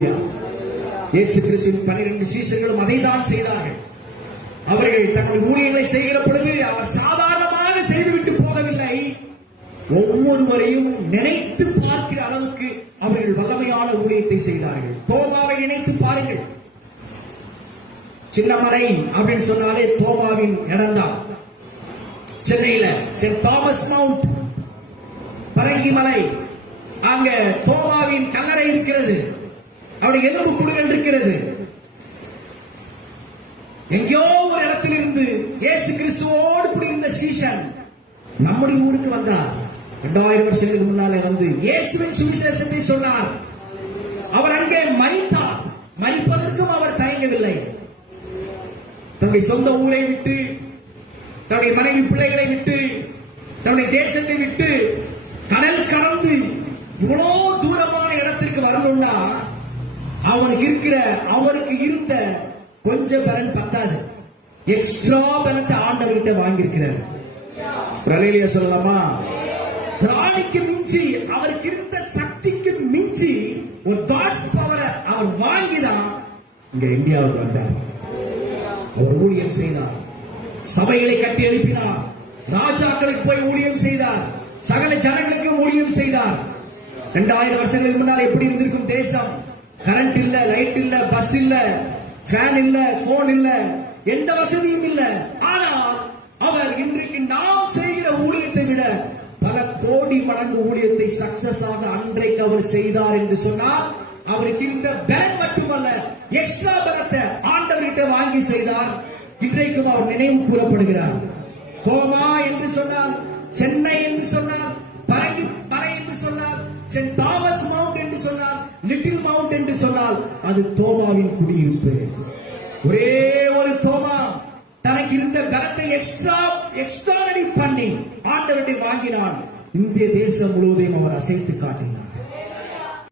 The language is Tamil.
இயேசு கிறிஸ்துவின் 12 சீஷர்களும் அதைதான் செய்தார்கள். அவர்கள் தங்கள் ஊழியங்களை செய்கிற பொழுது அவர் சாதாரணமாக செய்துவிட்டு போகவில்லை. ஒவ்வொருவரையும் நினைத்து பார்க்கிற அளவுக்கு அவர்கள் வல்லமையான ஊழியத்தை செய்தார்கள். தோமாவை நினைத்து பாருங்கள். சின்னமலை அப்படின்னு சொன்னாலே தோமாவின் இடம்தான். சென்னையில சென்ட் தாமஸ் மவுண்ட் பரங்கிமலை, அங்க தோமாவின் கல்லறை இருக்கிறது. அவருடைய எலும்பு கூடுகள் இருக்கிறது. எங்கேயோ ஒரு இடத்தில் இருந்து இயேசு கிறிஸ்துவோடு கூடியிருந்த சீஷன் நம்முடைய ஊருக்கு வந்தார். 2000 வருஷங்களுக்கு முன்னாலே வந்து இயேசுவின் சுவிசேஷத்தை சொன்னார். அவர் அங்கே மரித்தார். மரிப்பதற்கும் அவர் தயங்கவில்லை. தன்னுடைய சொந்த ஊரை விட்டு, தன்னுடைய மனைவி பிள்ளைகளை விட்டு, தன்னுடைய தேசத்தை விட்டு கடல் கடந்து இவ்வளோ தூரமான இடத்திற்கு வரணும்னா அவருக்கு இருந்த கொஞ்சம் பலன் பத்தாது. எக்ஸ்ட்ரா பலத்தை ஆண்டவர்கிட்ட வாங்கியிருக்கிறார். பிரலேலியா சொல்லலாமா? திராணிக்கு மிஞ்சி, அவருக்கு இருந்த சக்திக்கு மிஞ்சி ஒரு காட்ஸ் பவரை அவர் வாங்கிதான் இங்க இந்தியாவுக்கு வந்தார். அவர் ஊழியம் செய்தார். சபைகளை கட்டி எழுப்பினார். ராஜாக்களுக்கு போய் ஊழியம் செய்தார். சகல ஜனங்களுக்கு ஊழியம் செய்தார். 2000 வருஷங்களுக்கு முன்னால் எப்படி இருந்திருக்கும் தேசம்? கரண்ட் இல்ல, லைட் இல்ல, பஸ் இல்ல, ஃபேன் இல்ல, போன் இல்ல, எந்த வசதியும் இல்ல. ஆனால் அவர் இன்றைக்கு நாம் செய்கிற ஊழியத்தை விட பல கோடி மடங்கு ஊழியத்தை சக்சஸ் ஆக அன்றைக்கு அவர் செய்தார் என்று சொன்னால், அவருக்கு இருந்த பேன் மட்டுமல்ல, எக்ஸ்ட்ரா பலத்தை ஆண்டவர்கிட்ட வாங்கி செய்தார். இன்றைக்கும் அவர் நினைவு கூறப்படுகிறார். கோமா என்று சொன்னால், சென்னை என்று சொன்னால், பரங்கிமலை என்று சொன்னால், சென்ட் தாமஸ் மவுண்ட் என்று சொன்னால், லிட்டில் மவுண்ட் என்று சொன்னால், அது தோமாவின் குடியிருப்பு. ஒரே ஒரு தோமா தனக்கு இருந்த பலத்தை எக்ஸ்ட்ரா பண்ணி ஆண்டவரை வாங்கினான். இந்திய தேசம் முழுவதையும் அவர் அசைத்து காட்டினார்.